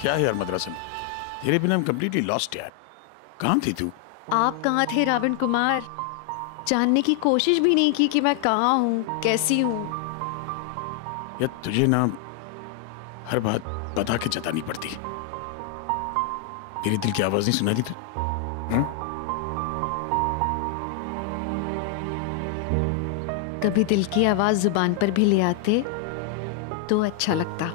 क्या है यार मद्रासन, तेरे बिना हम कंप्लीटली लॉस्ट यार। कहाँ थी तू? आप कहाँ थे रावण कुमार? जानने की कोशिश भी नहीं की कि मैं कहाँ हूँ, कैसी हूँ। यार तुझे ना हर बात बता के जतानी पड़ती। मेरी दिल की आवाज नहीं सुना दी तू? कभी दिल की आवाज जुबान पर भी ले आते तो अच्छा लगता।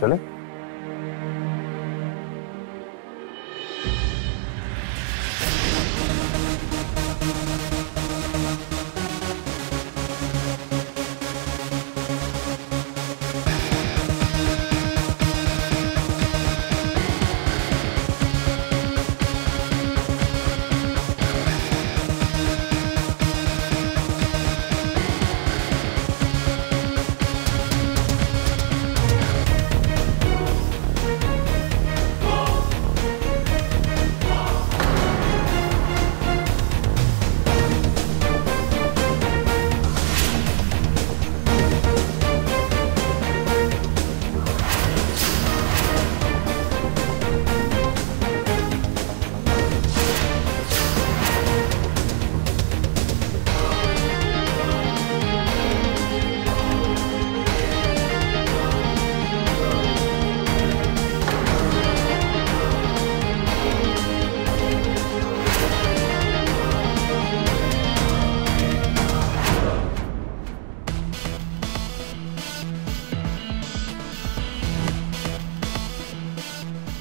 चले?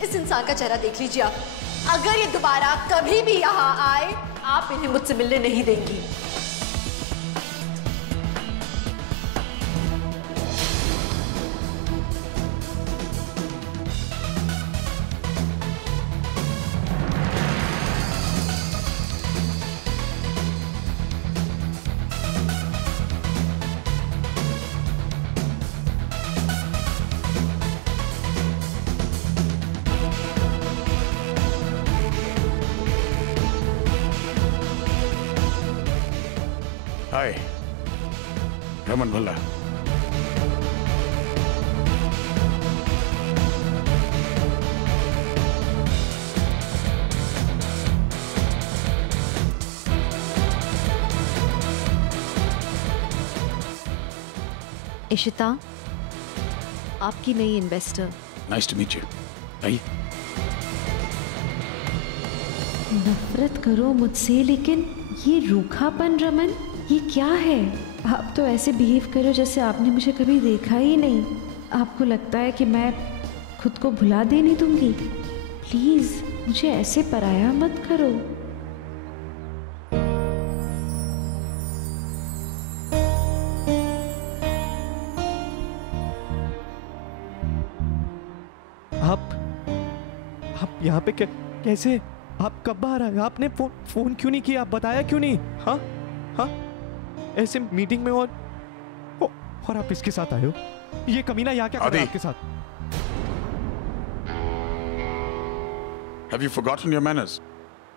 इस इंसान का चेहरा देख लीजिए आप। अगर ये दोबारा कभी भी यहाँ आए, आप इन्हें मुझसे मिलने नहीं देंगी। हाय रमन भल्ला। इशिता, आपकी नई investor. Nice to meet you. आइए। नफरत करो मुझसे, लेकिन ये रूखापन रमन, ये क्या है? आप तो ऐसे बिहेव करो जैसे आपने मुझे कभी देखा ही नहीं। आपको लगता है कि मैं खुद को भुला दे नहीं दूंगी? प्लीज मुझे ऐसे पराया मत करो। आप यहाँ पे कैसे? आप कब बाहर आए? आपने फोन क्यों नहीं किया? आप बताया क्यों नहीं? हाँ हाँ, ऐसे मीटिंग में और आप इसके साथ आए हो? ये कमीना यहाँ क्या कर रहा है आपके साथ? Have you forgotten your manners?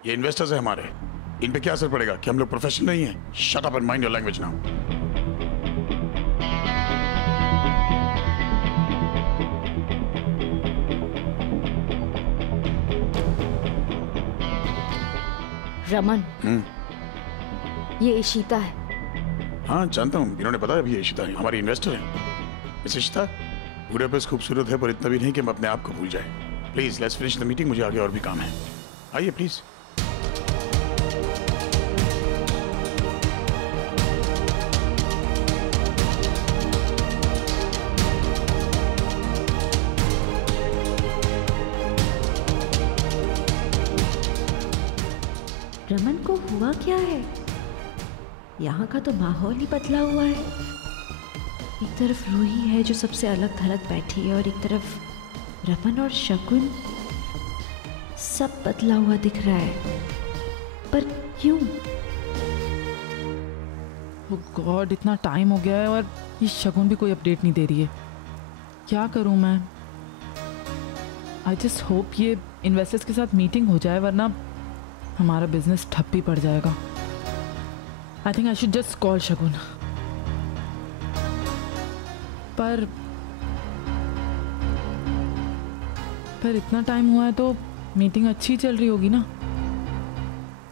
ये इन्वेस्टर्स है हमारे, इन पे क्या असर पड़ेगा कि हम लोग प्रोफेशनल नहीं हैं? Shut up and mind your language now. Raman, ये इशिता है। हाँ जानता हूँ, इन्होंने बताया भी इशिता है, हमारी इन्वेस्टर है। मिस इशिता, बुडापेस्ट खूबसूरत है पर इतना भी नहीं कि हम अपने आप को भूल जाए। Please let's finish the meeting, मुझे आगे और भी काम है। आइए प्लीज। रमन को हुआ क्या है? यहाँ का तो माहौल ही बदला हुआ है। एक तरफ रूही है जो सबसे अलग थलग बैठी है, और एक तरफ रमन और शकुन। सब बदला हुआ दिख रहा है, पर क्यों? ओह गॉड, इतना टाइम हो गया है और ये शगुन भी कोई अपडेट नहीं दे रही है। क्या करूं मैं? आई जस्ट होप ये इन्वेस्टर्स के साथ मीटिंग हो जाए, वरना हमारा बिजनेस ठप ही पड़ जाएगा। I think I should just call Shagun. पर इतना टाइम हुआ है तो मीटिंग अच्छी चल रही होगी ना।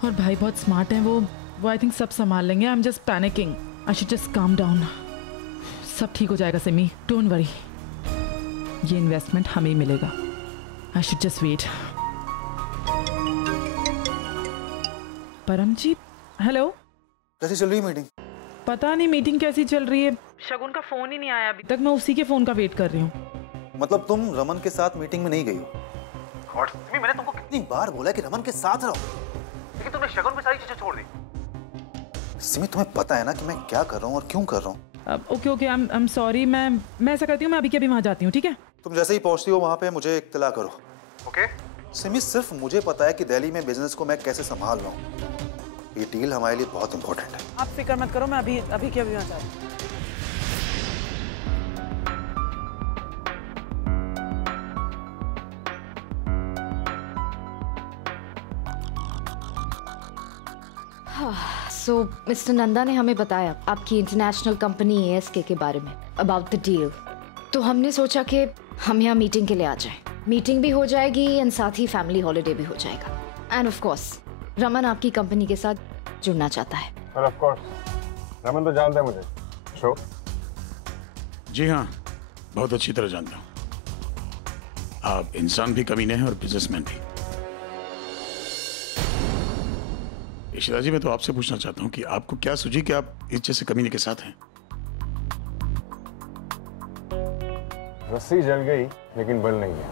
और भाई बहुत स्मार्ट हैं, वो आई थिंक सब संभाल लेंगे। I am just panicking. I should just calm down. सब ठीक हो जाएगा सिमी, डोंट वरी। ये इन्वेस्टमेंट हमें ही मिलेगा। I should just wait. Param ji, hello. कैसी चल रही है मीटिंग? पता नहीं मीटिंग कैसी चल रही है, शगुन का फोन ही नहीं आया अभी तक। मैं उसी के फोन का वेट कर रही हूँ। मतलब तुम रमन के साथ मीटिंग में नहीं गई हो? और सिमी, मैंने तुमको कितनी बार बोला कि रमन के साथ रहो, लेकिन तुमने शगुन पे सारी चीजें छोड़ दी। सिमी, तुम्हें पता है ना कि मैं क्या कर रहा हूँ और क्यों कर रहा हूँ? Okay, I am sorry. मैं ऐसा करती हूँ, मैं अभी के अभी वहाँ जाती हूँ, ठीक है? तुम जैसे ही पहुंचती हो वहां पे मुझे इत्तला करो, ओके? सिमी, सिर्फ मुझे पता है कि दिल्ली में बिजनेस को मैं कैसे संभाल रहा हूँ। ये डील हमारे लिए बहुत इंपॉर्टेंट है। आप फिक्र मत करो, मैं अभी के अभी वहाँ जा रही हूँ। सो मिस्टर नंदा ने हमें बताया आपकी इंटरनेशनल कंपनी ASK के बारे में, अबाउट द डील। तो हमने सोचा कि हम यहाँ मीटिंग के लिए आ जाएं। मीटिंग भी हो जाएगी एंड साथ ही फैमिली हॉलिडे भी हो जाएगा। एंड ऑफ कोर्स रमन आपकी कंपनी के साथ जुड़ना चाहता है। और ऑफ कोर्स रमन तो जानता है मुझे। शो? जी हाँ, बहुत अच्छी तरह जानता हूँ। आप इंसान भी कमीने हैं और बिजनेसमैन भी। इशिता जी, मैं तो आपसे पूछना चाहता हूँ कि आपको क्या सूझी कि आप इस जैसे कमीने के साथ हैं? रस्सी जल गई लेकिन बल नहीं है।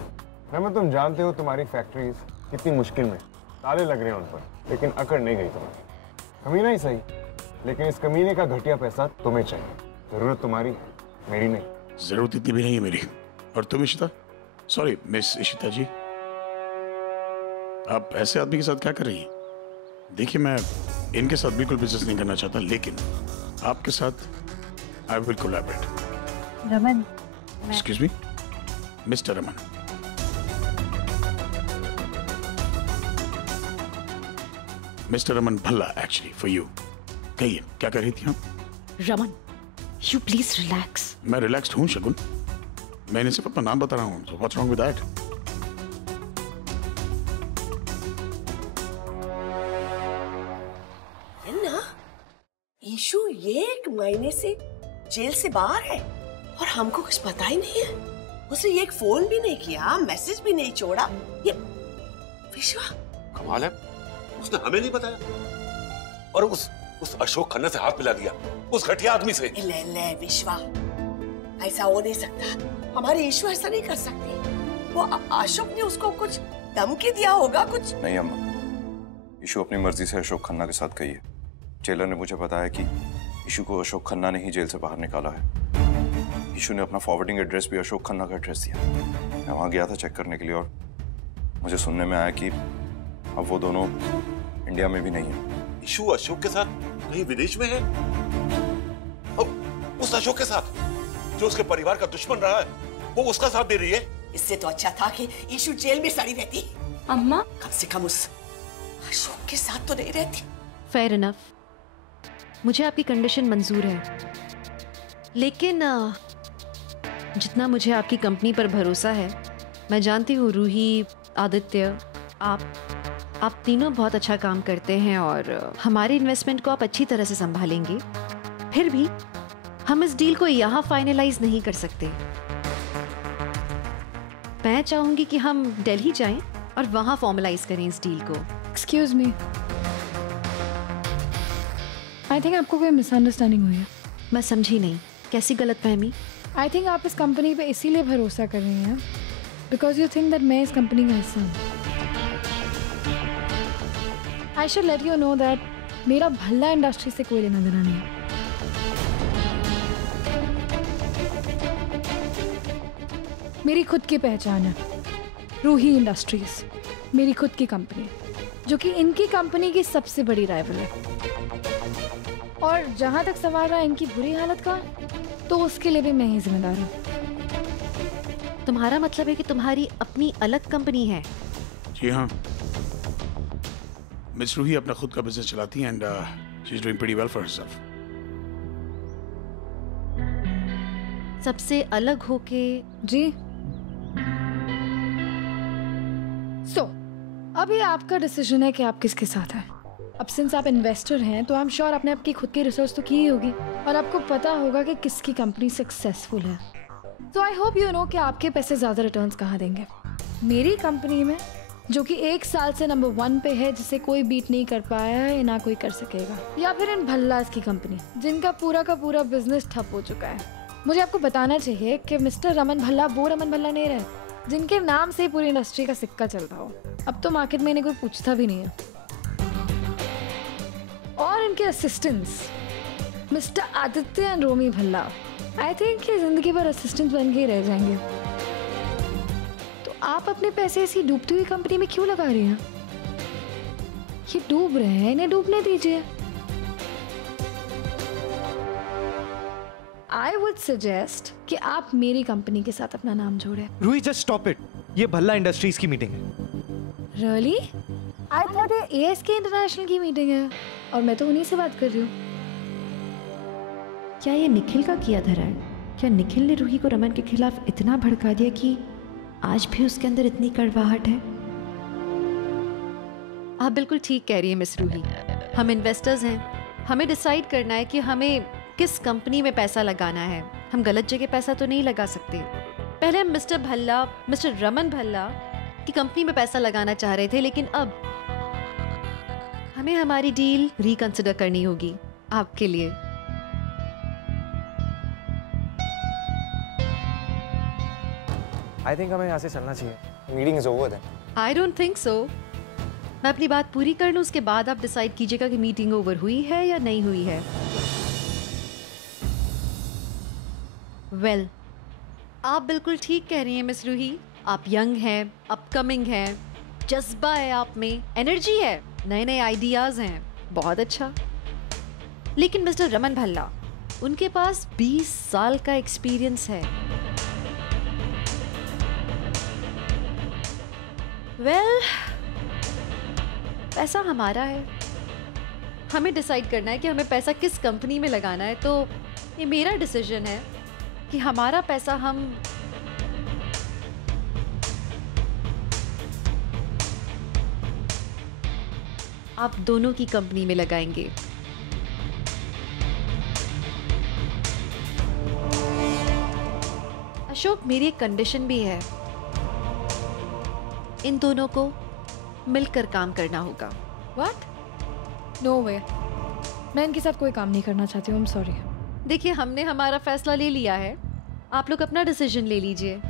रमन, तुम जानते हो तुम्हारी फैक्ट्रीज कितनी मुश्किल में, ताले लग रहे हैं उन पर, लेकिन अकड़ नहीं गई तुम्हारी। कमीना ही सही, लेकिन इस कमीने का घटिया पैसा तुम्हें चाहिए। जरूरत तुम्हारी है, मेरी नहीं। जरूरत इतनी भी नहीं है मेरी। और तुम इशिता, सॉरी मिस इशिता जी, आप ऐसे आदमी के साथ क्या कर रही हैं? देखिए, मैं इनके साथ बिल्कुल बिजनेस नहीं करना चाहता, लेकिन आपके साथ I will collaborate. Raman, excuse me, mister Raman. Mister Raman Bhalla, actually for you. कहिए, क्या कर रही थी आप? Raman, you please relax. मैं रिलैक्स्ड हूँ शगुन, मैंने सिर्फ अपना नाम बता रहा हूँ। So what's wrong with that? Ishu ये 1 महीने से जेल से बाहर है और हमको कुछ पता ही नहीं है। उसने ये एक फोन भी नहीं किया, मैसेज भी नहीं छोड़ा। ये विश्वा, कमाल है, उसने हमें नहीं बताया और उस अशोक खन्ना से हाथ मिला दिया, उस घटिया आदमी से। ले विश्वा, ऐसा हो नहीं सकता। हमारी ईशु ऐसा नहीं कर सकती। वो अशोक ने उसको कुछ धमकी दिया होगा कुछ। नहीं अम्मा, ईशु अपनी मर्जी से अशोक खन्ना के साथ गई है। जेलर ने मुझे बताया कि ईशु को अशोक खन्ना ने ही जेल से बाहर निकाला है। ईशु ने अपना फॉरवर्डिंग एड्रेस भी अशोक खन्ना का एड्रेस दिया। मैं वहां गया था चेक करने के लिए और मुझे सुनने में आया कि अब वो दोनों इंडिया में भी नहीं है। ईशु अशोक के साथ कहीं विदेश में है, और उस अशोक के साथ जो उसके परिवार का दुश्मन रहा है, वो उसका साथ दे रही है। इससे तो अच्छा था कि ईशु जेल में सड़ी रहती। अम्मा, कम से कम उस अशोक के साथ तो नहीं रहती। फेयर इनफ, मुझे आपकी कंडीशन मंजूर है, लेकिन जितना मुझे आपकी कंपनी पर भरोसा है, मैं जानती हूँ रूही, आदित्य, आप तीनों बहुत अच्छा काम करते हैं और हमारी इन्वेस्टमेंट को आप अच्छी तरह से संभालेंगे। फिर भी हम इस डील को यहाँ फाइनलाइज नहीं कर सकते। मैं चाहूंगी कि हम दिल्ली जाएं और वहाँ फॉर्मलाइज करें इस डील को। एक्सक्यूज मी, आई थिंक आपको कोई मिसअंडरस्टैंडिंग हुई है। मैं समझी नहीं, कैसी गलतफहमी? आई थिंक आप इस कंपनी पे इसीलिए भरोसा कर रही हैं बिकॉज यू थिंक दैट मैं इस कंपनी का हिस्सा हूँ। I should let you know that मेरा भल्ला इंडस्ट्री से कोई लेना देना नहीं है। मेरी खुद की पहचान है, रूही इंडस्ट्रीज, मेरी खुद की कंपनी, जो कि इनकी कंपनी की सबसे बड़ी राइवल है। और जहाँ तक सवाल रहा इनकी बुरी हालत का, तो उसके लिए भी मैं ही जिम्मेदार हूँ। तुम्हारा मतलब है कि तुम्हारी अपनी अलग कंपनी है? जी हाँ, मिस रूही अपना खुद का बिजनेस चलाती हैं and She's doing pretty well for herself. सबसे अलग होके जी अभी आपका डिसीजन है कि आप किसके साथ हैं। अब सिंस आप इन्वेस्टर हैं तो आई एम श्योर आपने आपकी खुद की रिसर्च तो की ही होगी और आपको पता होगा कि किसकी कंपनी सक्सेसफुल है। तो आई होप यू नो कि आपके पैसे ज़्यादा रिटर्न्स कहाँ देंगे। मेरी कंपनी में, जो कि 1 साल से नंबर 1 पे है, जिसे कोई बीट नहीं कर पाया है ना कोई कर सकेगा, या फिर इन भल्लास की कंपनी जिनका पूरा का पूरा बिजनेस ठप हो चुका है। मुझे आपको बताना चाहिए कि मिस्टर रमन भल्ला वो रमन भल्ला नहीं रहे जिनके नाम से पूरी इंडस्ट्री का सिक्का चल रहा हो। अब तो मार्केट में इन्हें कोई पूछता भी नहीं है। और इनके assistants mister Aditya and Romi Bhalla, I think ये जिंदगी भर असिस्टेंट बन के ही रह जाएंगे। तो आप अपने पैसे इसी डूबती हुई कंपनी में क्यों लगा रही हैं? ये डूब रहे हैं, इन्हें डूबने दीजिए। आई वुड सजेस्ट कि आप मेरी कंपनी के साथ अपना नाम जोड़ें। Ruhi just stop it. ये भल्ला इंडस्ट्रीज की मीटिंग है। Really? I thought ये ASK इंटरनेशनल की मीटिंग है और मैं तो उन्हीं से बात कर रही हूँ। क्या ये निखिल का किया धरा है? क्या निखिल ने रूही को रमन के खिलाफ इतना भड़का दिया कि आज भी उसके अंदर इतनी कड़वाहट है? आप बिल्कुल ठीक कह रही हैं मिस रूही। हम इन्वेस्टर्स हैं, हमें डिसाइड करना है कि हमें किस कंपनी में पैसा लगाना है। हम गलत जगह पैसा तो नहीं लगा सकते। पहले हम मिस्टर रमन भल्ला की कंपनी में पैसा लगाना चाह रहे थे, लेकिन अब हमें हमारी डील रिकंसिडर करनी होगी आपके लिए। आई थिंक हमें यहाँ से चलना चाहिए। Meeting is over then. I don't think so. मैं अपनी बात पूरी कर लूं, उसके बाद आप डिसाइड कीजिएगा कि मीटिंग ओवर हुई है या नहीं हुई है। वेल, आप बिल्कुल ठीक कह रही हैं मिस रूही। आप यंग हैं, अपकमिंग हैं, जज्बा है आप में, एनर्जी है, नए नए आइडियाज हैं, बहुत अच्छा। लेकिन मिस्टर रमन भल्ला, उनके पास 20 साल का एक्सपीरियंस है। वेल, पैसा हमारा है, हमें डिसाइड करना है कि हमें पैसा किस कंपनी में लगाना है। तो ये मेरा डिसीजन है कि हमारा पैसा हम आप दोनों की कंपनी में लगाएंगे। अशोक, मेरी एक कंडीशन भी है, इन दोनों को मिलकर काम करना होगा। What? No way. मैं इनके साथ कोई काम नहीं करना चाहती हूँ। I'm sorry. देखिए, हमने हमारा फैसला ले लिया है, आप लोग अपना डिसीजन ले लीजिए।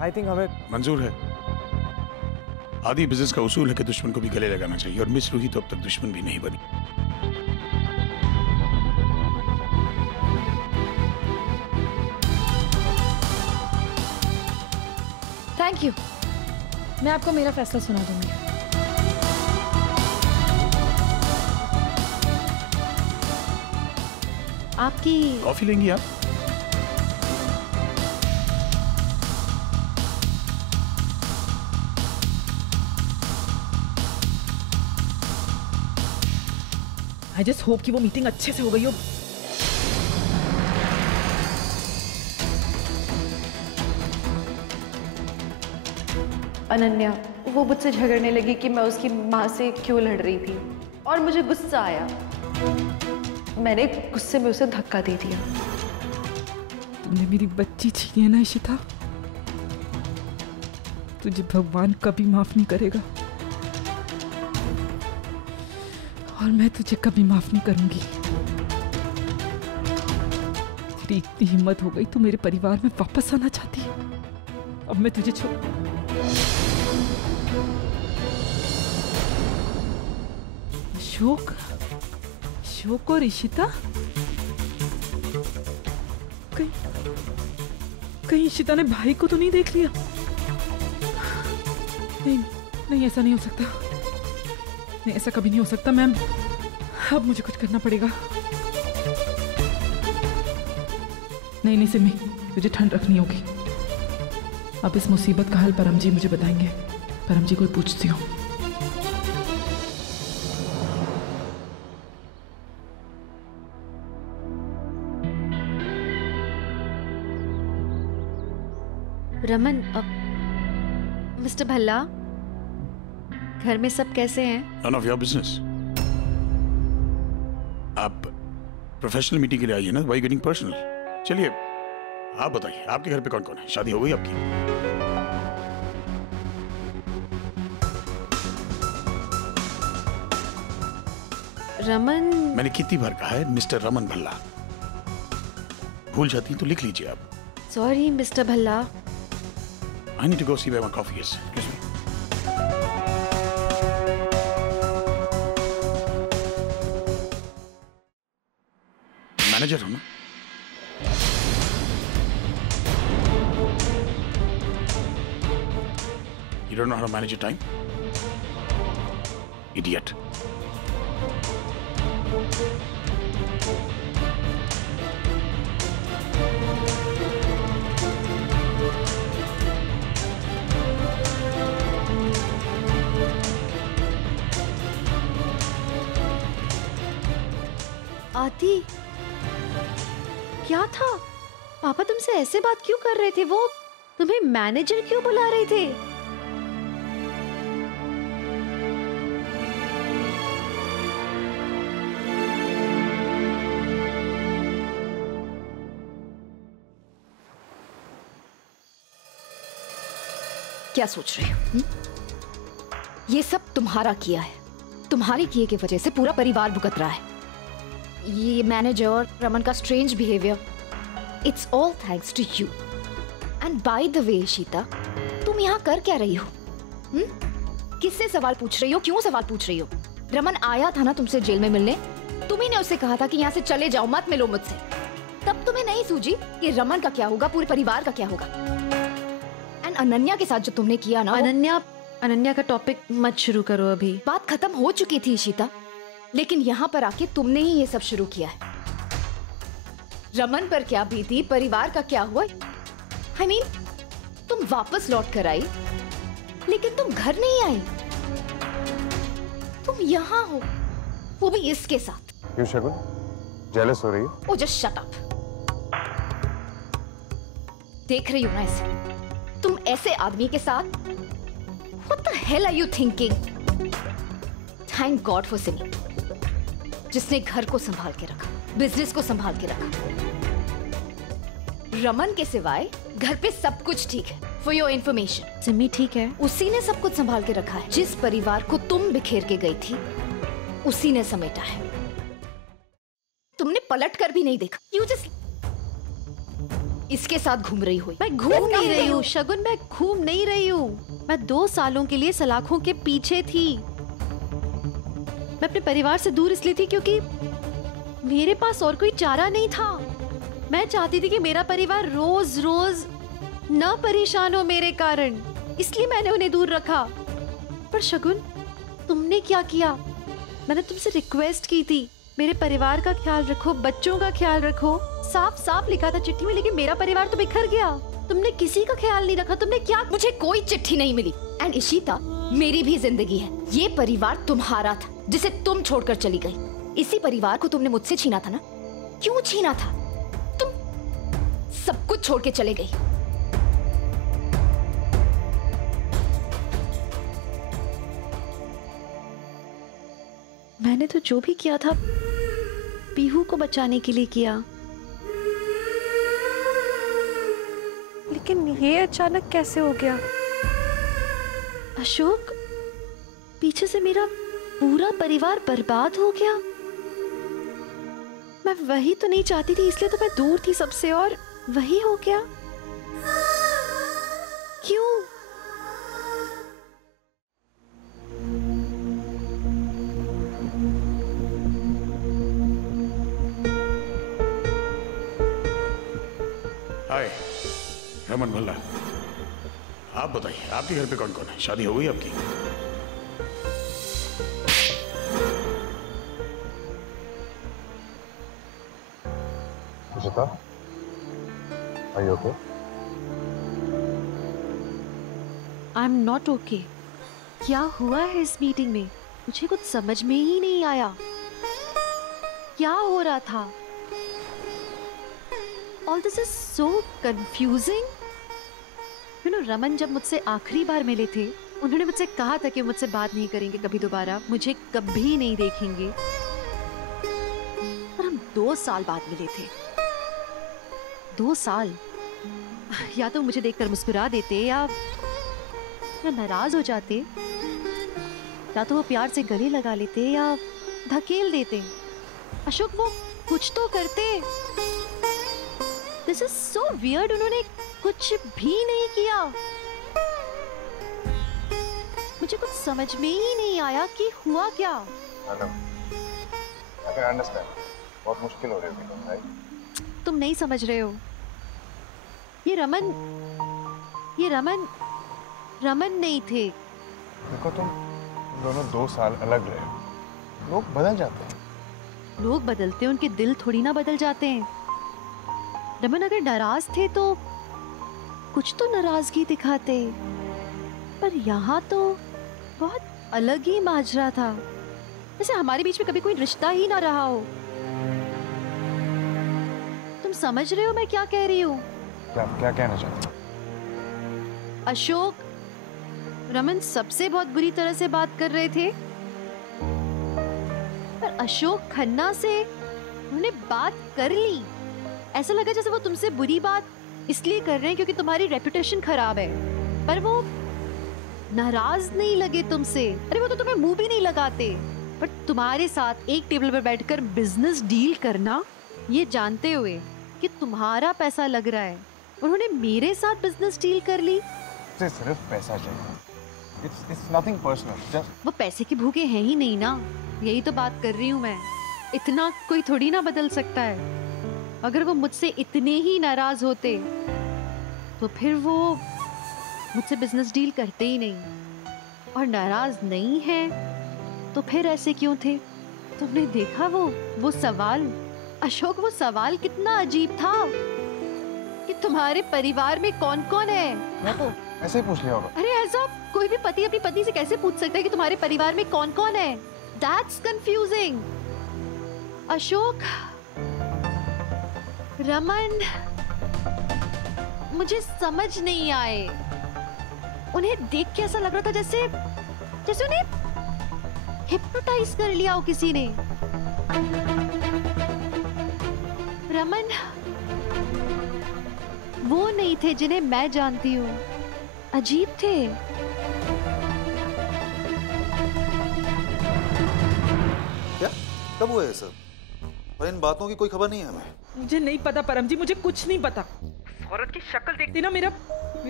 आई थिंक हमें मंजूर है। आदि बिजनेस का उसूल है कि दुश्मन को भी गले लगाना चाहिए, और मिस रूही तो अब तक दुश्मन भी नहीं बनी। Thank you. मैं आपको मेरा फैसला सुना दूंगी। आपकी कॉफी लेंगी आप? आई जस्ट होप कि वो मीटिंग अच्छे से हो गई हो। अनन्या, वो मुझसे झगड़ने लगी कि मैं उसकी माँ से क्यों लड़ रही थी, और मुझे गुस्सा आया। मैंने गुस्से में उसे धक्का दे दिया। तुमने मेरी बच्ची छीनी है ना इशिता, तुझे भगवान कभी माफ नहीं करेगा, और मैं तुझे कभी माफ नहीं करूंगी। तेरी इतनी हिम्मत हो गई तो मेरे परिवार में वापस आना चाहती है। अब मैं तुझे छोड़ अशोक और इशिता, कहीं इशिता ने भाई को तो नहीं देख लिया? नहीं, ऐसा नहीं हो सकता। नहीं, ऐसा कभी नहीं हो सकता मैम। अब मुझे कुछ करना पड़ेगा। नहीं सिमी, मुझे ठंड रखनी होगी। अब इस मुसीबत का हल परम जी मुझे बताएंगे। परम जी को पूछती हूँ। रमन, मिस्टर भल्ला, घर में सब कैसे हैं? None of your business. आप प्रोफेशनल मीटिंग के लिए आइए ना, वाई गेटिंग पर्सनल। चलिए आप बताइए, आपके घर पे कौन कौन है? शादी हो गई आपकी? रमन। मैंने कितनी बार कहा है मिस्टर रमन भल्ला? भूल जाती हैं तो लिख लीजिए आप। Sorry mister Bhalla. I need to go see where my coffee is. Excuse me. Manager हो ना? You don't know how to manage your time? Idiot. आती, क्या था? पापा तुमसे ऐसे बात क्यों कर रहे थे? वो तुम्हें मैनेजर क्यों बुला रहे थे? क्या सोच रही हो? ये सब तुम्हारा किया है। तुम्हारे किए की वजह से पूरा परिवार भुगत रहा है। ये मैनेजर और रमन का strange behaviour, it's all thanks to you. And by the way Sheeta, तुम यहाँ कर क्या रही हो? किससे सवाल पूछ रही हो? क्यों सवाल पूछ रही हो? रमन आया था ना तुमसे जेल में मिलने, तुम्ही ने उससे कहा था कि यहाँ से चले जाओ, मत मिलो मुझसे। तब तुम्हें नहीं सूझी कि रमन का क्या होगा, पूरे परिवार का क्या होगा। एंड अनन्या के साथ जो तुमने किया ना, अनन्या का टॉपिक मत शुरू करो अभी। बात खत्म हो चुकी थी शीता, लेकिन यहाँ पर आके तुमने ही ये सब शुरू किया है। रमन पर क्या बीती, परिवार का क्या हुआ। I mean, तुम वापस लौट कर आई, लेकिन तुम घर नहीं आई। तुम यहाँ हो, वो भी इसके साथ। क्यों शगुन, जेलस हो रही हो? Oh, just shut up। देख रही हो ना इसे, तुम ऐसे आदमी के साथ। What the hell are you thinking? Thank God for Simi, जिसने घर को संभाल के रखा, बिजनेस को संभाल के रखा। रमन के सिवाय घर पे सब कुछ ठीक है। For your information, सिमी ठीक है। उसी ने सब कुछ संभाल के रखा है। जिस परिवार को तुम बिखेर के गई थी, उसी ने समेटा है। तुमने पलट कर भी नहीं देखा। You just इसके साथ घूम रही हुई। मैं घूम नहीं रही हूँ शगुन, मैं घूम नहीं रही हूँ। मैं 2 सालों के लिए सलाखों के पीछे थी। मैं अपने परिवार से दूर इसलिए थी क्योंकि मेरे पास और कोई चारा नहीं था। मैं चाहती थी कि मेरा परिवार रोज रोज न परेशान हो मेरे कारण, इसलिए मैंने उन्हें दूर रखा। पर शगुन, तुमने क्या किया? मैंने तुमसे रिक्वेस्ट की थी, मेरे परिवार का ख्याल रखो, बच्चों का ख्याल रखो। साफ साफ लिखा था चिट्ठी में, लेकिन मेरा परिवार तो बिखर गया। तुमने किसी का ख्याल नहीं रखा। तुमने क्या? मुझे कोई चिट्ठी नहीं मिली। एंड इशिता, मेरी भी जिंदगी है। ये परिवार तुम्हारा था, जिसे तुम छोड़कर चली गई। इसी परिवार को तुमने मुझसे छीना था ना? क्यों छीना था? तुम सब कुछ छोड़ के चले गई। मैंने तो जो भी किया था पीहू को बचाने के लिए किया, लेकिन ये अचानक कैसे हो गया? अशोक, पीछे से मेरा पूरा परिवार बर्बाद हो गया। मैं वही तो नहीं चाहती थी, इसलिए तो मैं दूर थी सबसे, और वही हो गया। क्यों? हाय, रमन भल्ला। आप बताइए, आपके घर पे कौन कौन है? शादी हो गई आपकी? Ishita, are you okay? I am not okay. क्या हुआ है इस मीटिंग में? मुझे कुछ समझ में ही नहीं आया। क्या हो रहा था? All this is so confusing. Raman जब मुझसे आखिरी बार मिले थे, उन्होंने मुझसे कहा था कि मुझसे बात नहीं करेंगे कभी दोबारा, मुझे कभी नहीं देखेंगे। पर हम 2 साल बाद मिले थे। 2 साल। या तो मुझे देखकर मुस्कुरा देते या नाराज हो जाते, या तो वो प्यार से गले लगा लेते या धकेल देते। अशोक वो कुछ तो करते। दिस इज सो वियर्ड, उन्होंने कुछ भी नहीं किया। मुझे कुछ समझ में ही नहीं आया कि हुआ क्या। बहुत मुश्किल हो रही है। तुम नहीं समझ रहे हो। ये रमन नहीं थे। देखो तुम दोनों 2 साल अलग रहे, लोग बदल जाते हैं। लोग बदलते हैं, उनके दिल थोड़ी ना बदल जाते हैं। रमन अगर नाराज थे तो कुछ तो नाराजगी दिखाते, पर यहाँ तो बहुत अलग ही माजरा था, जैसे हमारे बीच में कभी कोई रिश्ता ही ना रहा हो। तुम समझ रहे हो मैं क्या कह रही हूँ? क्या कहना चाहते हो? अशोक, रमन सबसे बहुत बुरी तरह से बात कर रहे थे, पर अशोक खन्ना से उन्होंने बात कर ली। ऐसा लगा जैसे वो तुमसे बुरी बात इसलिए कर रहे हैं क्योंकि तुम्हारी रेपुटेशन खराब है, पर वो नाराज नहीं लगे तुमसे। अरे वो तो तुम्हें मुंह भी नहीं लगाते, पर तुम्हारे साथ एक टेबल पर बैठकर बिजनेस डील करना, ये जानते हुए कि तुम्हारा पैसा लग रहा है, उन्होंने मेरे साथ बिजनेस डील कर ली। सिर्फ पैसा चाहिए। It's nothing personal. Just... वो पैसे के भूखे हैं ही नहीं ना, यही तो बात कर रही हूँ मैं। इतना कोई थोड़ी ना बदल सकता है। अगर वो मुझसे इतने ही नाराज होते तो फिर वो मुझसे बिजनेस डील करते ही नहीं। और नाराज नहीं है तो फिर ऐसे क्यों थे? तुमने देखा वो सवाल? अशोक, वो सवाल कितना अजीब था कि तुम्हारे परिवार में कौन कौन है। मैं तो ऐसे ही पूछ लिया होगा। अरे ऐसा कोई भी पति अपनी पत्नी से कैसे पूछ सकता है कि तुम्हारे परिवार में कौन कौन है? That's confusing. अशोक, रमन मुझे समझ नहीं आए। उन्हें देख के ऐसा लग रहा था जैसे उन्हें हिप्नोटाइज कर लिया हो किसी ने। रमन वो नहीं थे जिन्हें मैं जानती हूँ। अजीब थे। क्या? कब हुआ है सब? और इन बातों की कोई खबर नहीं है हमें। मुझे नहीं पता परम जी, मुझे कुछ नहीं पता। औरत की शक्ल देखती ना मेरा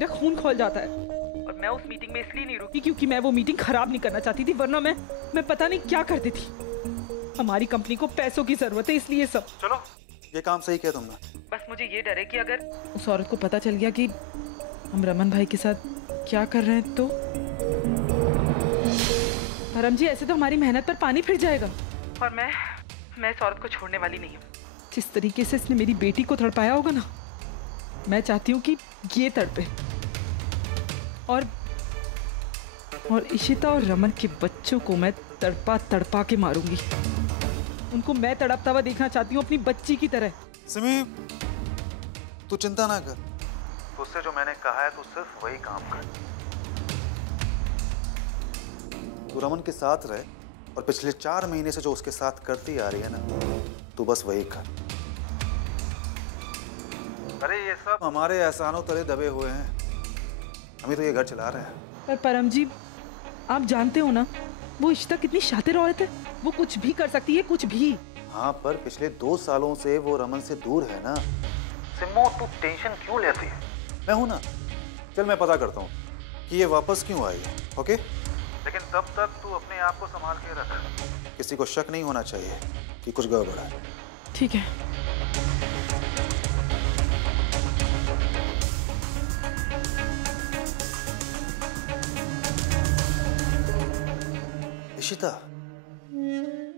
खून खौल जाता है। और मैं उस मीटिंग में इसलिए नहीं रुकी क्योंकि मैं वो मीटिंग खराब नहीं करना चाहती थी, वरना मैं पता नहीं क्या करती थी। हमारी कंपनी को पैसों की जरूरत है, इसलिए सब। चलो, ये काम सही किया तुमने। बस मुझे ये डर है कि अगर उस औरत को पता चल गया कि हम रमन भाई के साथ क्या कर रहे हैं तो परम जी, ऐसे तो हमारी मेहनत पर पानी फिर जाएगा। और मैं इस औरत को छोड़ने वाली नहीं हूँ। जिस तरीके से इसने मेरी बेटी को तड़पाया होगा ना, मैं चाहती हूँ कि ये तड़पे। और इशिता और रमन के बच्चों को मैं तड़पा के मारूंगी। उनको मैं तड़पता हुआ देखना चाहती हूँ अपनी बच्ची की तरह। सिमी, तू चिंता ना कर। तुझसे जो मैंने कहा है तू सिर्फ वही काम कर। तू रमन के साथ रहे और पिछले 4 महीने से जो उसके साथ करती आ रही है ना, तू बस वही कर। अरे ये सब हमारे एहसानों तले दबे हुए हैं। हम ही तो ये घर चला रहे हैं। पर परम जी, आप जानते हो ना वो इशिता कितनी शातिर औरत है। वो कुछ भी कर सकती है, कुछ भी। हाँ, पर पिछले 2 सालों से वो रमन से दूर है ना। सिम्मो, तू टेंशन क्यों लेती है? मैं हूं ना। चल मैं पता करता हूँ कि ये वापस क्यों आई है। ओके? लेकिन तब तक तू अपने आप को संभाल के रख। किसी को शक नहीं होना चाहिए कि कुछ गड़बड़ है। ठीक है। इशिता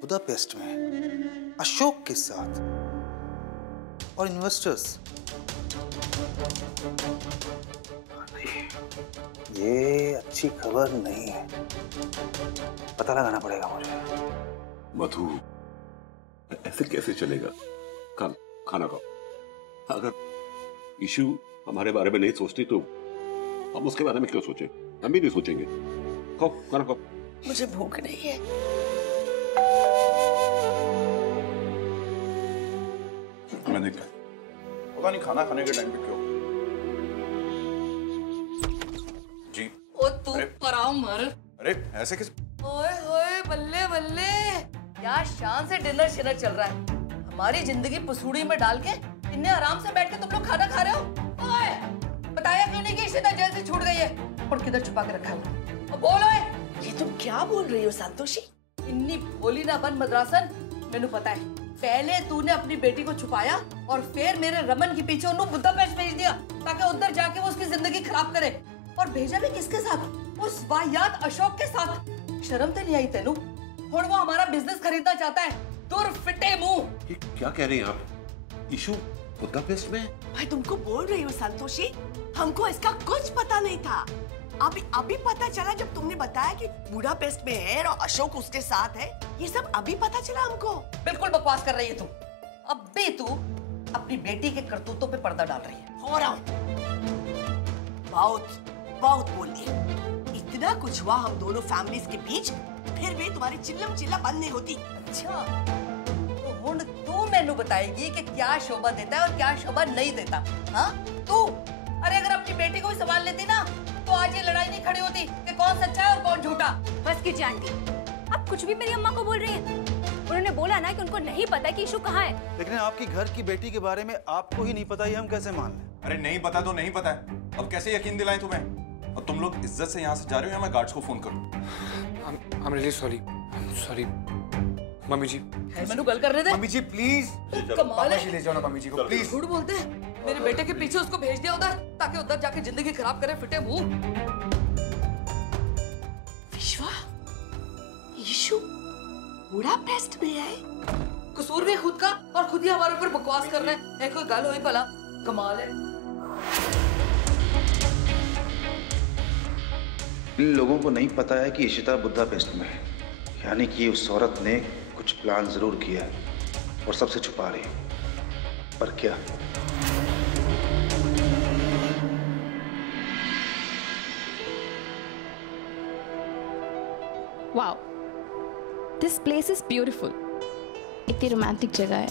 बुदापेस्ट में अशोक के साथ और इन्वेस्टर्स। ये अच्छी खबर नहीं है। पता लगाना पड़ेगा मुझे। मधु, ऐसे कैसे चलेगा? खाना खाओ। अगर इशू हमारे बारे में नहीं सोचती तो हम उसके बारे में क्यों सोचें? हम भी नहीं सोचेंगे। खाओ, खाना खाओ। मुझे भूख नहीं है। मैं देखता पता नहीं खाना खाने के टाइम पे क्यों। जी ओ तू पराव मर। अरे ऐसे किस? ओए होए बल्ले बल्ले, क्या शान से डिनर शिनर चल रहा है। हमारी जिंदगी पसूड़ी में डाल के इतने आराम से बैठ के तुम लोग खाना खा रहे हो। ओए बताया क्यों नहीं कि इशिता जेल से छूट गई है और किधर छुपा के रखा है? बोलो। ये तुम क्या बोल रही हो संतोषी? इन्नी भोली ना बन मद्रासन। मैंने पता है पहले तूने अपनी बेटी को छुपाया और फिर मेरे रमन के पीछे उन्होंने बुदापेस्ट भेज दिया ताकि उधर जाके वो उसकी जिंदगी खराब करे। और भेजा भी किसके साथ? उस वाहियात अशोक के साथ। शर्म तो नहीं आई तेनू? और वो हमारा बिजनेस खरीदना चाहता है। दूर फिटे मुंह। ये क्या कह रही हैं आप? इशू बुदापेस्ट में? भाई तुमको बोल रही हो संतोषी, हमको इसका कुछ पता नहीं था। अभी पता चला जब तुमने बताया कि बुडापेस्ट में है और अशोक उसके साथ है। ये सब अभी पता चला हमको। बिल्कुल बकवास कर रही है तू। अब भी तू अपनी बेटी के करतूतों पे पर्दा डाल रही है। हो रहा बहुत बहुत बोल ली। इतना कुछ हुआ हम दोनों फैमिलीज के बीच, फिर भी तुम्हारी चिल्लम चिल्ला बंद नहीं होती। अच्छा तो हुण तू मैनू बताएगी कि क्या शोभा देता है और क्या शोभा नहीं देता? हाँ तू? अरे अगर अपनी बेटी को भी संभाल लेती ना तो आज ये लड़ाई नहीं खड़ी होती कि कौन सच्चा है और कौन झूठा। बस कीजिए आंटी, आप कुछ भी मेरी अम्मा को बोल रही हैं। उन्होंने बोला ना कि उनको नहीं पता कि इशू कहाँ है। लेकिन आपकी घर की बेटी के बारे में आपको ही नहीं पता, ये हम कैसे मान लें? अरे नहीं पता तो नहीं पता है, अब कैसे यकीन दिलाएं तुम्हें? और तुम लोग इज्जत से यहाँ से जा रहे हो या मैं गार्ड्स को फोन करूँ? I'm really sorry. Sorry. Mummy ji मैनू गल कर रहे थे। मम्मी जी प्लीज कमाल है। ले जाओ ना मम्मी जी को प्लीज। झूठ बोलते हैं। मेरे बेटे के पीछे उसको भेज दिया उधर ताकि उधर जाके जिंदगी खराब करे। फिटे मुंह। विश्वा, इशू बुडापेस्ट में है। कसूर भी खुद का और खुद ही हमारे ऊपर बकवास कर रहे हैं। कोई गाल हुई भला? कमाल है। इन लोगों को नहीं पता है कि इशिता बुडापेस्ट में है, यानी कि उस औरत ने कुछ प्लान जरूर किया है और सबसे छुपा रही है। पर क्या? Wow, this place is beautiful. इतनी रोमांटिक जगह है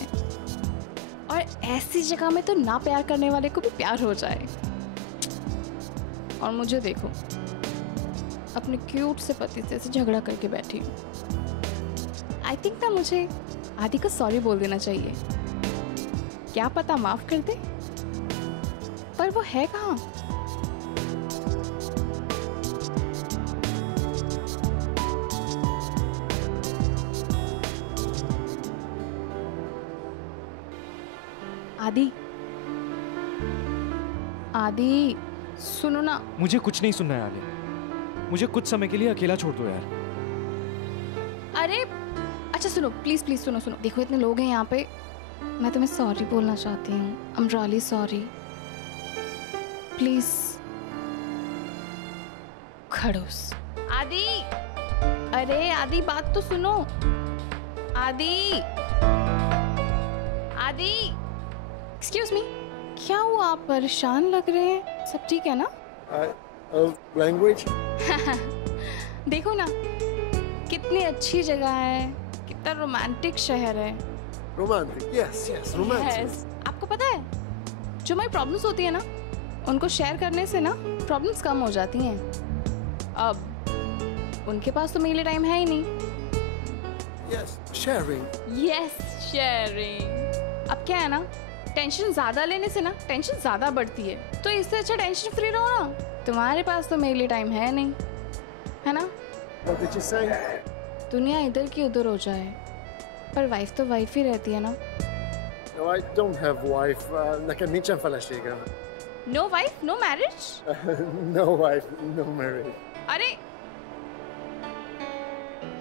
और ऐसी जगह में तो ना प्यार करने वाले को भी प्यार हो जाए। और मुझे देखो, अपने क्यूट से पति से झगड़ा करके बैठी हूँ। आई थिंक ना मुझे आदि को सॉरी बोल देना चाहिए। क्या पता माफ कर दे, पर वो है कहाँ? आदि, आदि सुनो ना। मुझे कुछ नहीं सुनना है आलिया, मुझे कुछ समय के लिए अकेला छोड़ दो यार। अरे अच्छा सुनो, प्लीज प्लीज सुनो सुनो। देखो इतने लोग हैं यहाँ पे, मैं तुम्हें सॉरी बोलना चाहती हूँ। I am really sorry, please. खड़ूस। आदि, अरे आदि बात तो सुनो। आदि, आदि, एक्सक्यूज मी, क्या हुआ? आप परेशान लग रहे हैं। सब ठीक है ना? लैंग्वेज देखो ना कितनी अच्छी जगह है, कितना रोमांटिक शहर है। Romantic, yes yes romantic. आपको पता है जो हमारी प्रॉब्लम्स होती है ना, उनको शेयर करने से ना प्रॉब्लम्स कम हो जाती हैं। अब उनके पास तो मेरे लिए टाइम है ही नहीं। Yes sharing. Yes sharing. अब क्या है ना, टेंशन ज्यादा लेने से ना टेंशन ज्यादा बढ़ती है, तो इससे अच्छा टेंशन फ्री रहो ना। तुम्हारे पास तो मेरे लिए टाइम है नहीं, है ना? What did you say? दुनिया इधर की उधर हो जाए, पर वाइफ तो वाइफ ही रहती है ना। No, I don't have wife. Nakamicha falashiga. No wife, no marriage? No wife, no marriage. अरे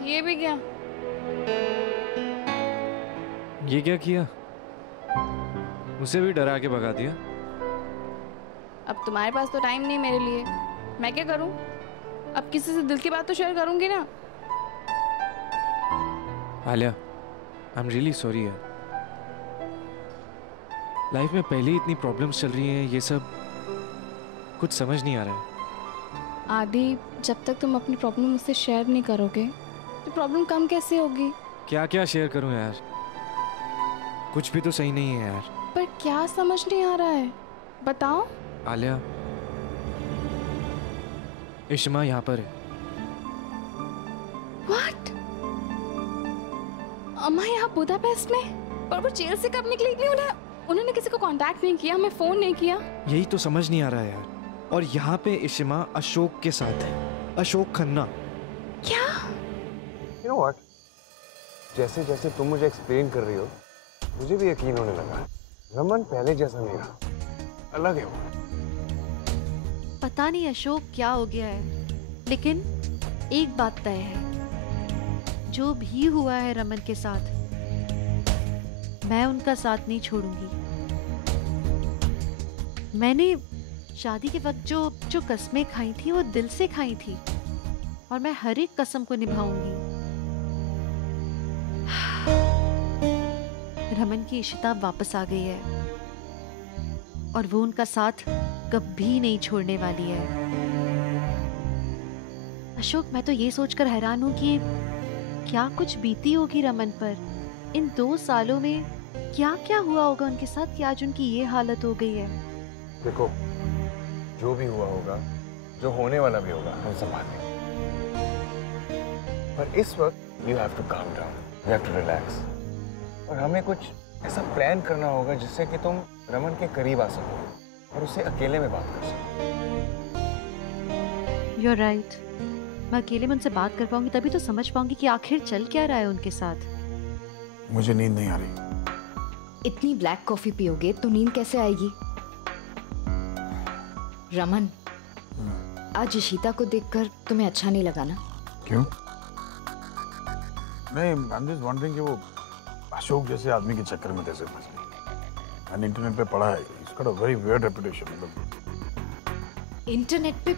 ये भी क्या? ये क्या किया? उसे भी डरा के भगा दिया। अब तुम्हारे पास तो टाइम नहीं मेरे लिए, मैं क्या करूं? अब किसी से दिल की बात तो शेयर करूंगी ना। Alia, I am really sorry यार। लाइफ में पहले ही इतनी प्रॉब्लम्स चल रही हैं, ये सब कुछ समझ नहीं आ रहा है। आदि, जब तक तुम अपनी प्रॉब्लम मुझसे शेयर नहीं करोगे तो प्रॉब्लम कम कैसे होगी? क्या क्या शेयर करूं यार, कुछ भी तो सही नहीं है यार। पर क्या समझ नहीं आ रहा है, बताओ। आलिया, इश्मा यहाँ पर है। What? अम्मा यहाँ बुदापेस्ट में? पर वो जेल से कब निकली? उन्होंने किसी को कांटेक्ट नहीं किया, मैं फोन नहीं किया। यही तो समझ नहीं आ रहा है यार। और यहाँ पे इश्मा अशोक के साथ है, अशोक खन्ना। क्या? You know what? जैसे जैसे तुम मुझे एक्सप्लेन कर रही हो, मुझे भी यकीन होने लगा। रमन पहले जैसा नहीं रहा, अलग है वो। पता नहीं अशोक क्या हो गया है, लेकिन एक बात तय है, जो भी हुआ है रमन के साथ, मैं उनका साथ नहीं छोड़ूंगी। मैंने शादी के वक्त जो कसमें खाई थी वो दिल से खाई थी, और मैं हर एक कसम को निभाऊंगी। रमन की इशिता वापस आ गई है और वो उनका साथ कभी नहीं छोड़ने वाली है। अशोक, मैं तो ये सोचकर हैरान हूँ कि क्या कुछ बीती होगी रमन पर। इन 2 सालों में क्या क्या हुआ होगा उनके साथ कि आज उनकी ये हालत हो गई है। देखो, जो भी हुआ होगा, जो होने वाला भी होगा, हम संभाल लेंगे। पर इस वक्त you have to calm down, you have to relax. और हमें कुछ ऐसा प्लान करना होगा जिससे कि तुम रमन के करीब आ सको और उससे अकेले में बात कर सको। You're right. मैं अकेले में उनसे बात कर पाऊंगी, तभी तो समझ पाऊंगी कि आखिर चल क्या रहा है उनके साथ। मुझे नींद नहीं आ रही। इतनी ब्लैक कॉफी पियोगे तो नींद कैसे आएगी? रमन, आज इशिता को देखकर तुम्हें अच्छा नहीं लगा ना? क्यों? नहीं, आई एम जस्ट वंडरिंग कि वो अशोक जैसे आदमी के चक्कर में कैसे फंस गई। मैंने इंटरनेट पे पढ़ा है, इसका तो वेरी वियर्ड रेपुटेशन। इंटरनेट पे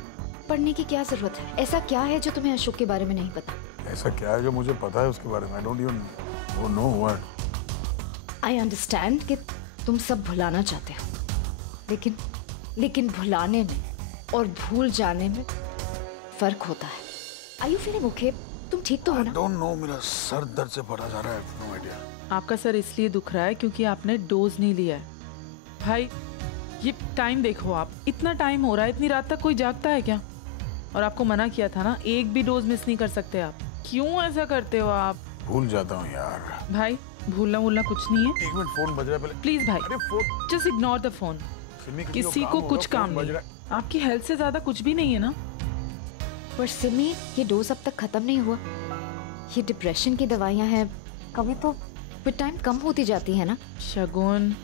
पढ़ने की क्या जरूरत है? ऐसा क्या है जो तुम्हें अशोक के बारे में नहीं पता? ऐसा क्या है जो मुझे पता है उसके बारे में? I don't even know what. I understand कि तुम सब भुलाना चाहते हो, लेकिन भुलाने में और भूल जाने में फर्क होता है। Are you feeling okay? तुम ठीक तो हो ना? I don't know, मेरा सर दर्द से भरा जा रहा है। No idea. आपका सर इसलिए दुख रहा है क्योंकि आपने डोज नहीं लिया है। भाई, ये टाइम देखो, आप इतना टाइम हो रहा है, इतनी रात तक कोई जागता है क्या? और आपको मना किया था ना, एक भी डोज मिस नहीं कर सकते आप। क्यों ऐसा करते हो आप? भूल जाता हूँ यार। भाई, भूलना वूलना कुछ नहीं है। 1 मिनट, फोन बज रहा है पहले। प्लीज भाई, जस्ट इग्नोर द फोन। किसी को कुछ काम नहीं। आपकी हेल्थ से ज्यादा कुछ भी नहीं है ना? पर सिमी, ये डोज अब तक खत्म नहीं हुआ। ये डिप्रेशन की दवाइयाँ हैं, कभी तो विद टाइम कम होती जाती है ना? शगुन,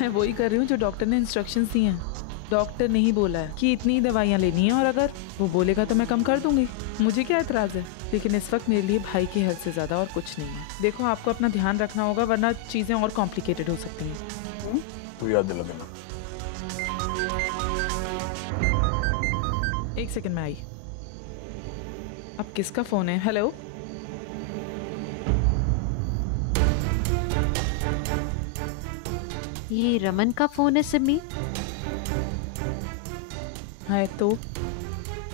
मैं वही कर रही हूँ जो डॉक्टर ने इंस्ट्रक्शंस दी हैं। डॉक्टर ने ही बोला है कि इतनी दवाइयाँ लेनी है, और अगर वो बोलेगा तो मैं कम कर दूंगी। मुझे क्या एतराज है? लेकिन इस वक्त मेरे लिए भाई की हेल्थ से ज्यादा और कुछ नहीं है। देखो, आपको अपना ध्यान रखना होगा, वरना चीजें और कॉम्प्लिकेटेड हो सकती हैं। तू याद दिला देना। 1 सेकंड में आई। अब किसका फोन है? हेलो, ये रमन का फोन है सिमी। है तो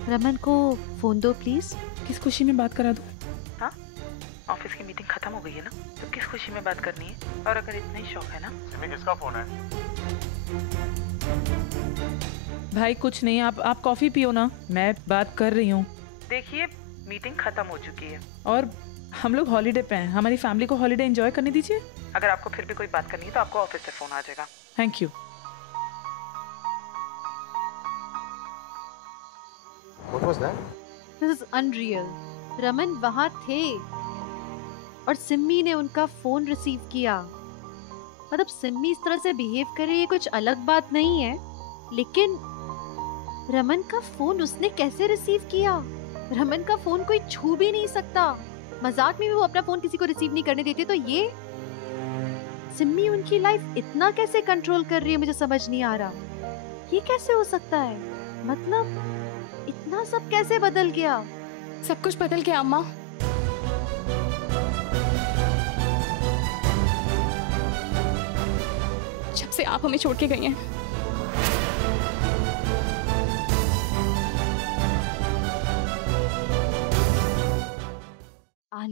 रमन को फोन दो प्लीज। किस खुशी में बात करा दूं? हाँ, ऑफिस की मीटिंग खत्म हो गई है ना, तो किस खुशी में बात करनी है? और अगर इतना ही शौक है ना। सिमी, किसका फोन है? भाई कुछ नहीं, आप कॉफी पियो ना, मैं बात कर रही हूँ। देखिए, मीटिंग खत्म हो चुकी है और हम लोग हॉलीडे पे हैं। हमारी फैमिली को हॉलीडे एंजॉय करने दीजिए। अगर आपको फिर भी कोई बात करनी है तो आपको ऑफिस से फोन आ जाएगा। Thank you. What was that? This is unreal. Raman वहाँ थे और सिम्मी ने उनका फोन रिसीव किया। मतलब सिम्मी इस तरह से बिहेव करे, ये कुछ अलग बात नहीं है, लेकिन रमन का फोन उसने कैसे रिसीव किया? रमन का फोन कोई छू भी नहीं सकता। मजाक में भी वो अपना फोन किसी को रिसीव नहीं करने देती, तो ये सिम्मी उनकी लाइफ इतना कैसे कंट्रोल कर रही है, मुझे समझ नहीं आ रहा। ये कैसे हो सकता है? मतलब इतना सब कैसे बदल गया? सब कुछ बदल गया अम्मा। जब से आप हमें छोड़ के गई हैं।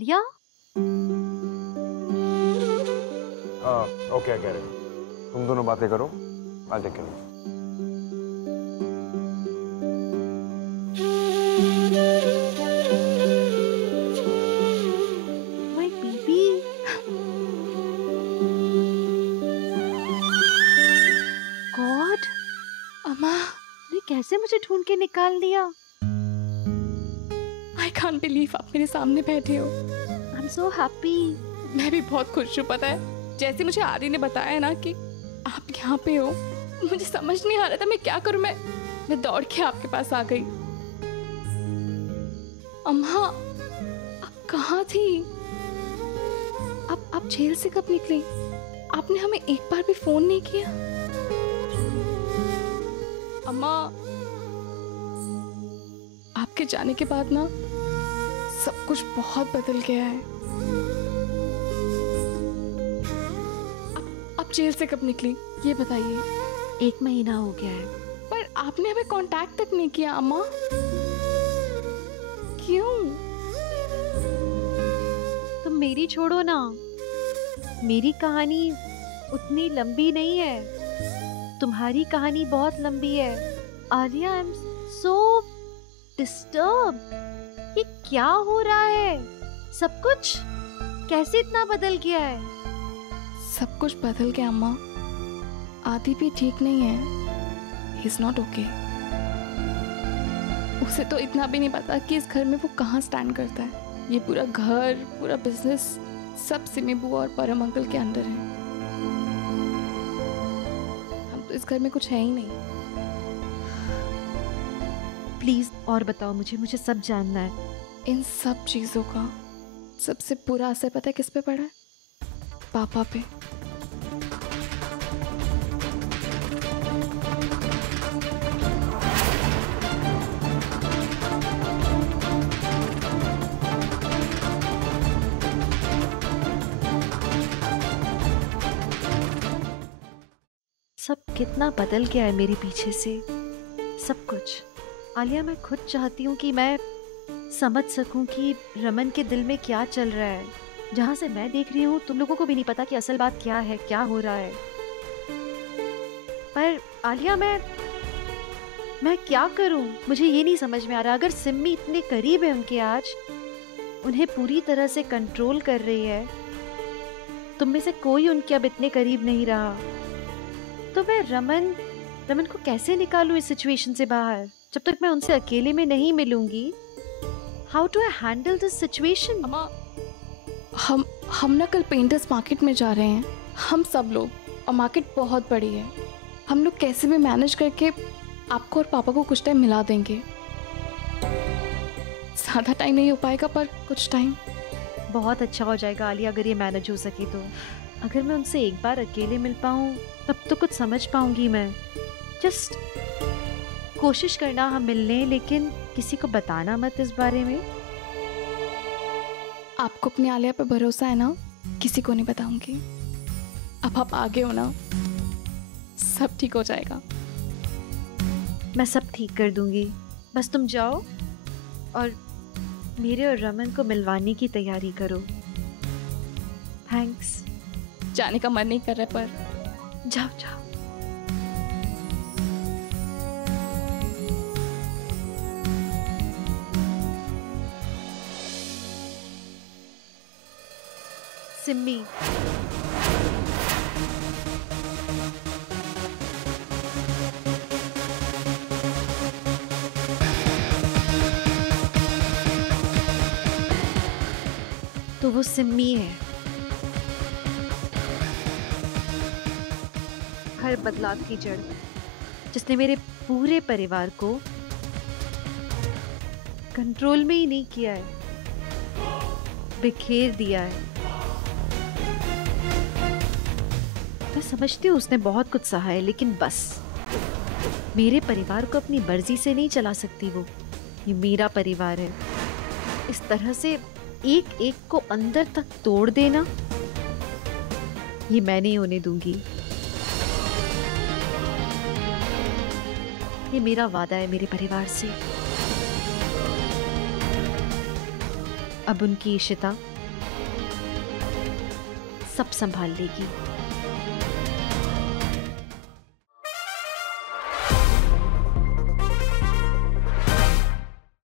आलिया? ओके, कह रहे हो तुम दोनों बातें करो, I'll take care of it. My baby. God, अम्मा, ने कैसे मुझे ढूंढ के निकाल दिया? I can't believe आप मेरे सामने बैठे हो। I'm so happy. मैं भी बहुत खुश हूँ, पता है। जैसे मुझे आदि ने बताया ना कि आप यहाँ पे हो, मुझे समझ नहीं आ रहा था मैं क्या करूँ। मैं दौड़ के आपके पास आ गई। अम्मा, आप कहाँ थी? आप जेल से कब निकली? आपने हमें एक बार भी फोन नहीं किया। अम्मा, आपके जाने के बाद ना सब कुछ बहुत बदल गया है। आप जेल से कब निकली ये बताइए। 1 महीना हो गया है। पर आपने हमें कांटेक्ट तक नहीं किया अम्मा, क्यों? तुम मेरी छोड़ो ना, मेरी कहानी उतनी लंबी नहीं है, तुम्हारी कहानी बहुत लंबी है। Alia, I am so disturb. ये क्या हो रहा है? सब कुछ कैसे इतना बदल गया है? सब कुछ बदल गया अम्मा। आदि भी ठीक नहीं है, ही इज नॉट ओके। उसे तो इतना भी नहीं पता कि इस घर में वो कहाँ स्टैंड करता है। ये पूरा घर, पूरा बिजनेस सब सिमी बुआ और परम अंकल के अंडर है। हम तो इस घर में कुछ है ही नहीं। प्लीज और बताओ मुझे सब जानना है। इन सब चीजों का सबसे बुरा असर पता है किस पे पड़ा है? पापा पे। सब कितना बदल गया है मेरे पीछे से, सब कुछ। आलिया, मैं खुद चाहती हूँ कि मैं समझ सकूं कि रमन के दिल में क्या चल रहा है। जहाँ से मैं देख रही हूँ तुम लोगों को भी नहीं पता कि असल बात क्या है, क्या हो रहा है। पर आलिया, मैं क्या करूँ? मुझे ये नहीं समझ में आ रहा। अगर सिम्मी इतने करीब है उनके आज, उन्हें पूरी तरह से कंट्रोल कर रही है, तुम में से कोई उनके अब इतने करीब नहीं रहा, तो मैं रमन को कैसे निकालूं इस सिचुएशन से बाहर? जब तक मैं उनसे अकेले में नहीं मिलूंगी, how do I handle this situation? अम्मा, हम ना कल पेंटर्स मार्केट में जा रहे हैं, हम सब लोग, और मार्केट बहुत बड़ी है। हम लोग कैसे भी मैनेज करके आपको और पापा को कुछ टाइम मिला देंगे। ज़्यादा टाइम नहीं हो पाएगा, पर कुछ टाइम। बहुत अच्छा हो जाएगा आलिया, अगर ये मैनेज हो सके तो। अगर मैं उनसे एक बार अकेले मिल पाऊँ तब तो कुछ समझ पाऊंगी मैं। जस्ट कोशिश करना हम मिलने, लेकिन किसी को बताना मत इस बारे में। आपको अपनी आलिया पे भरोसा है ना? किसी को नहीं बताऊंगी। अब आप आगे हो ना, सब ठीक हो जाएगा। मैं सब ठीक कर दूंगी, बस तुम जाओ और मेरे और रमन को मिलवाने की तैयारी करो। थैंक्स। जाने का मन नहीं कर रहा, पर जाओ जाओ। सिम्मी, तो वो सिम्मी है। हर बदलाव की जड़, जिसने मेरे पूरे परिवार को कंट्रोल में ही नहीं किया है, बिखेर दिया है। मैं समझती हूँ उसने बहुत कुछ सहा है, लेकिन बस मेरे परिवार को अपनी मर्जी से नहीं चला सकती वो। ये मेरा परिवार है। इस तरह से एक एक को अंदर तक तोड़ देना, ये मैं नहीं होने दूंगी। ये मेरा वादा है मेरे परिवार से। अब उनकी इशिता सब संभाल लेगी।